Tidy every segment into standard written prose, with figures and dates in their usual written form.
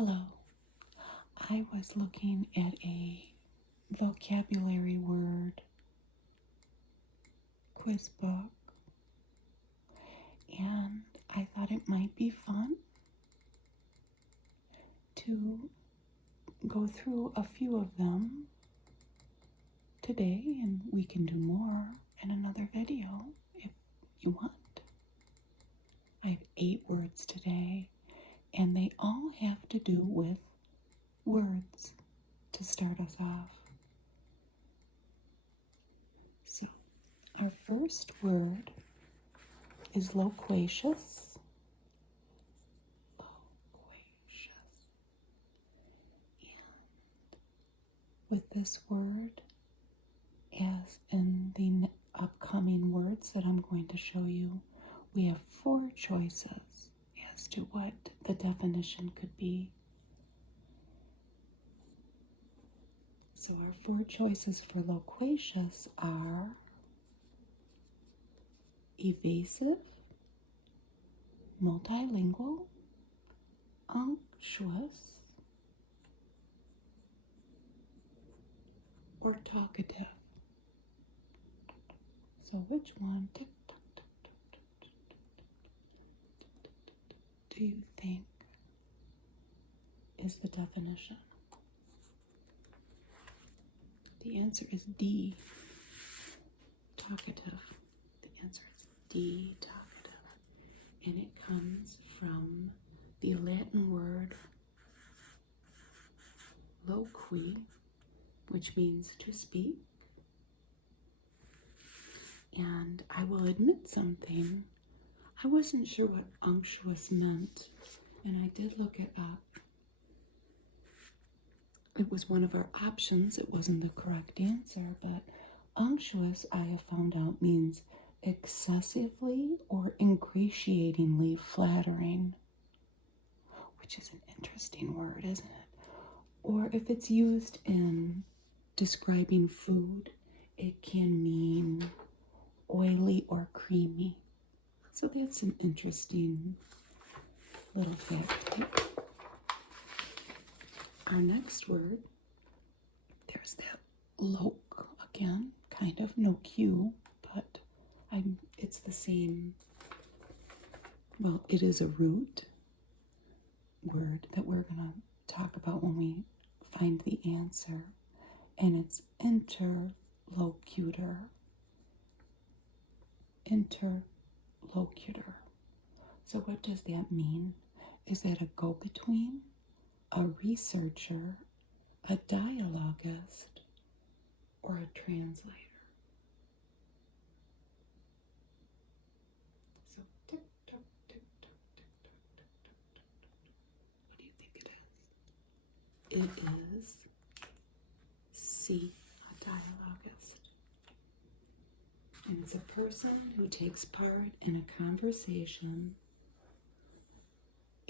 Hello. I was looking at a vocabulary word quiz book, and I thought it might be fun to go through a few of them today, and we can do more in another video if you want. I have 8 words today, and they all have to do with words to start us off. So, our first word is loquacious. Loquacious. And with this word, as in the upcoming words that I'm going to show you, we have 4 choices as to what the definition could be. So our 4 choices for loquacious are evasive, multilingual, unctuous, or talkative. So which one do you think is the definition? The answer is D, talkative. The answer is D, talkative. And it comes from the Latin word loqui, which means to speak. And I will admit something. I wasn't sure what unctuous meant, and I did look it up. It was one of our options. It wasn't the correct answer, but unctuous, I have found out, means excessively or ingratiatingly flattering, which is an interesting word, isn't it? Or if it's used in describing food, it can mean oily or creamy. So that's an interesting little fact. Our next word, there's that loque again, kind of, no Q, but it's the same. Well, it is a root word that we're going to talk about when we find the answer, and it's interlocutor. Interlocutor. So what does that mean? Is that a go-between, a researcher, a dialogist, or a translator? So tick tock, tick tock, tick tock, tick tock, tick tock. What do you think it is? It is C, a dialogist. And it's a person who takes part in a conversation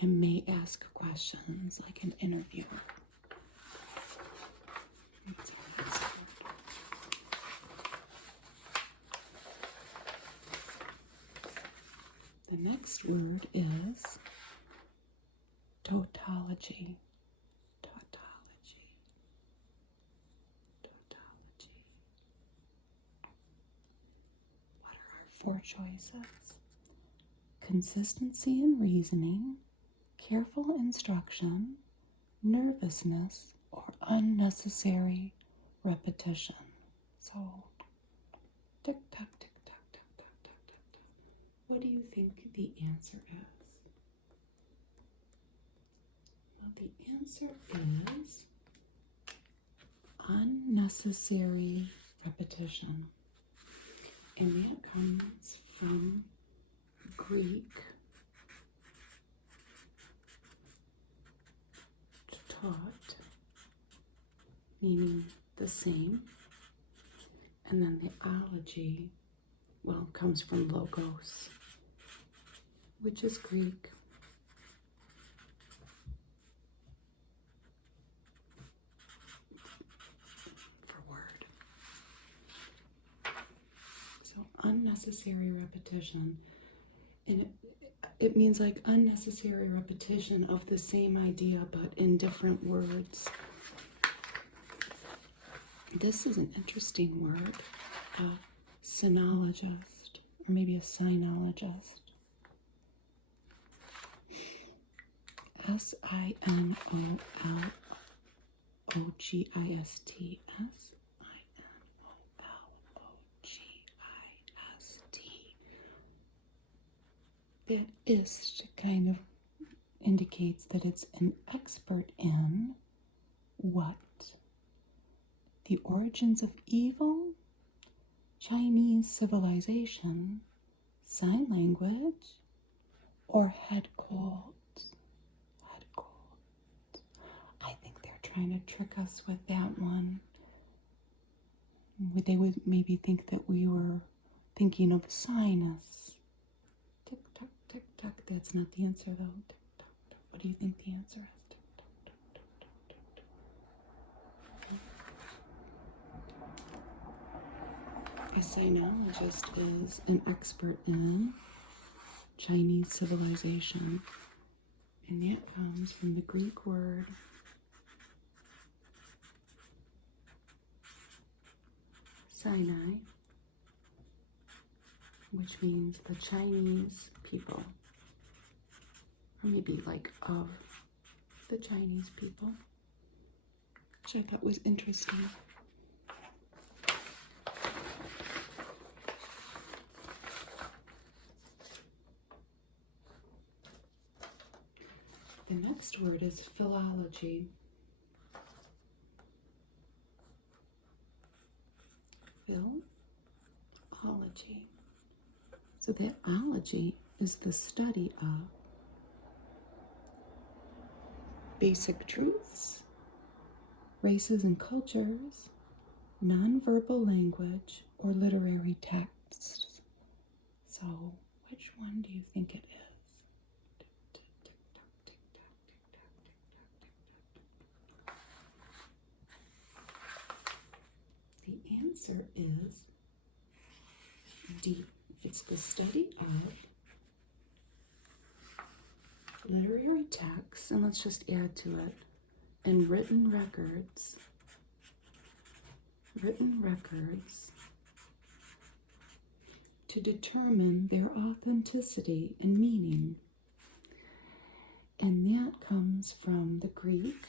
and may ask questions like an interviewer. The next word is tautology. Tautology. Tautology. What are our 4 choices? Consistency in reasoning, careful instruction, nervousness, or unnecessary repetition. So, tick tock, tick tock, tick tock, tick tock, tick. What do you think the answer is? Well, the answer is unnecessary repetition. And that comes from Greek taut, meaning the same, and then the ology, well, comes from logos, which is Greek. For word. So unnecessary repetition, and It means like unnecessary repetition of the same idea but in different words. This is an interesting word, a sinologist, or maybe a sinologist. Sinologist. Sinologist. That ist kind of indicates that it's an expert in what? The origins of evil, Chinese civilization, sign language, or head colds. Head colds. I think they're trying to trick us with that one. They would maybe think that we were thinking of sinus. Tick tock, tick tock. That's not the answer though. Tick tock, tick. What do you think the answer is? Tick tock, tick tock, tick tock, tick tock. A sinologist is an expert in Chinese civilization, and that comes from the Greek word Sinai, which means the Chinese people, or maybe like of the Chinese people, which I thought was interesting. The next word is philology. Philology. So that ology is the study of basic truths, races and cultures, nonverbal language, or literary texts. So, which one do you think it is? The answer is D. It's the study of literary texts, and let's just add to it, and written records to determine their authenticity and meaning. And that comes from the Greek.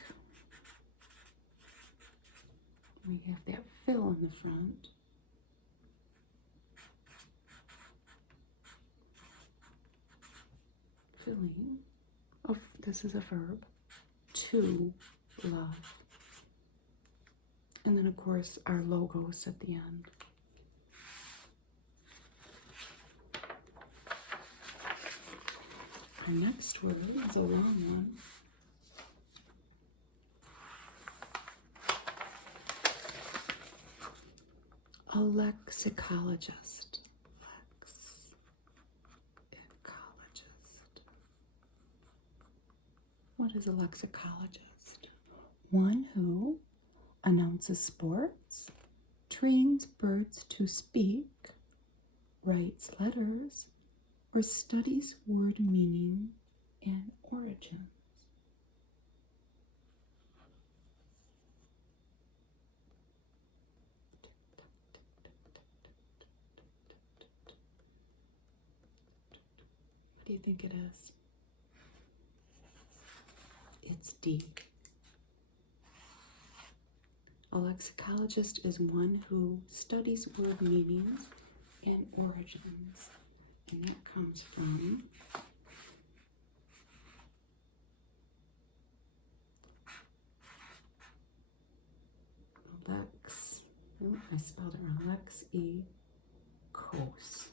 We have that fill in the front. Filling. Oh, this is a verb. To love. And then, of course, our logos at the end. Our next word is a long one. A lexicologist. What is a lexicologist? One who announces sports, trains birds to speak, writes letters, or studies word meaning and origins. What do you think it is? It's D. A lexicologist is one who studies word meanings and origins, and that comes from Lex. Oh, I spelled it wrong. Lexicos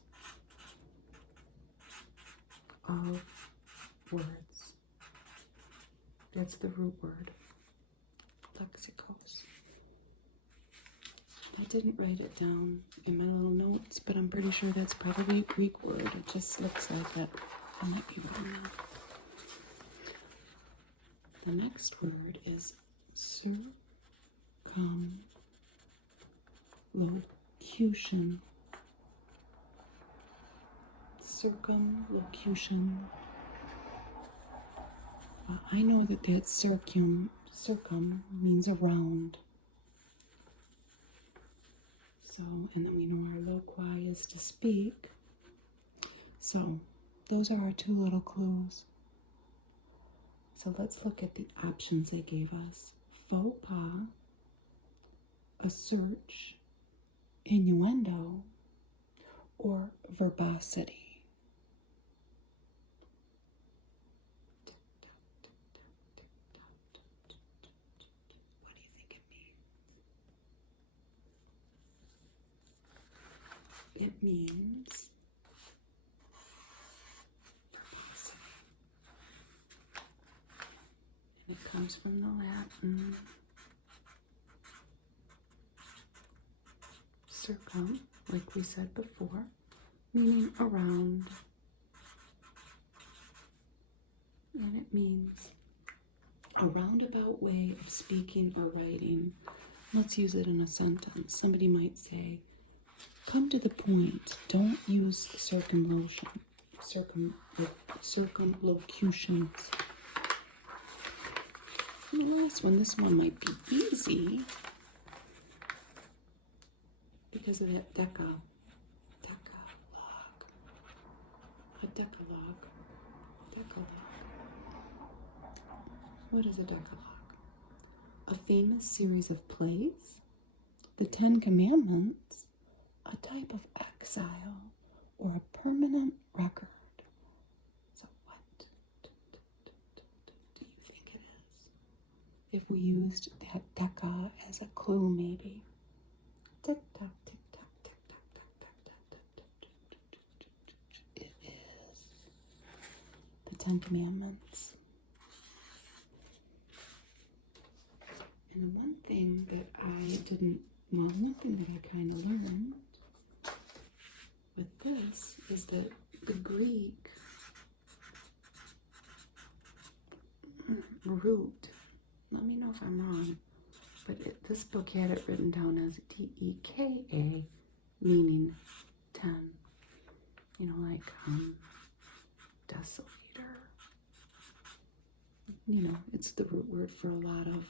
of words. That's the root word. Lexicos. I didn't write it down in my little notes, but I'm pretty sure that's probably a Greek word. It just looks like it. I might be wrong now. The next word is circumlocution. Circumlocution. I know that circum means around. So, and then we know our loqui is to speak. So, those are our two little clues. So let's look at the options they gave us. Faux pas, a search, innuendo, or verbosity. What do you think it means? It means verbosity. And it comes from the Latin circum, like we said before, meaning around. And it means a roundabout way of speaking or writing. Let's use it in a sentence. Somebody might say, come to the point. Don't use circumlocutions. And the last one, this one might be easy because of that decalogue. A decalogue. What is a decalogue? A famous series of plays, the 10 Commandments, a type of exile, or a permanent record. So what do you think it is? If we used that deca as a clue, maybe. Tick tock, tick tock, tick tock, tick tock. It is the 10 Commandments. And one thing that I kind of learned with this is that the Greek root, let me know if I'm wrong, but this book had it written down as T-E-K-A, meaning 10. You know, like deciliter. You know, it's the root word for a lot of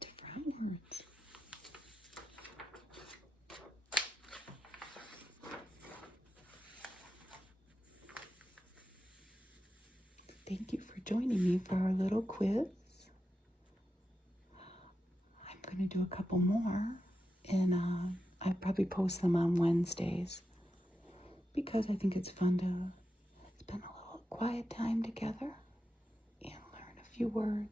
different words. Thank you for joining me for our little quiz. I'm going to do a couple more, and I probably post them on Wednesdays because I think it's fun to spend a little quiet time together and learn a few words.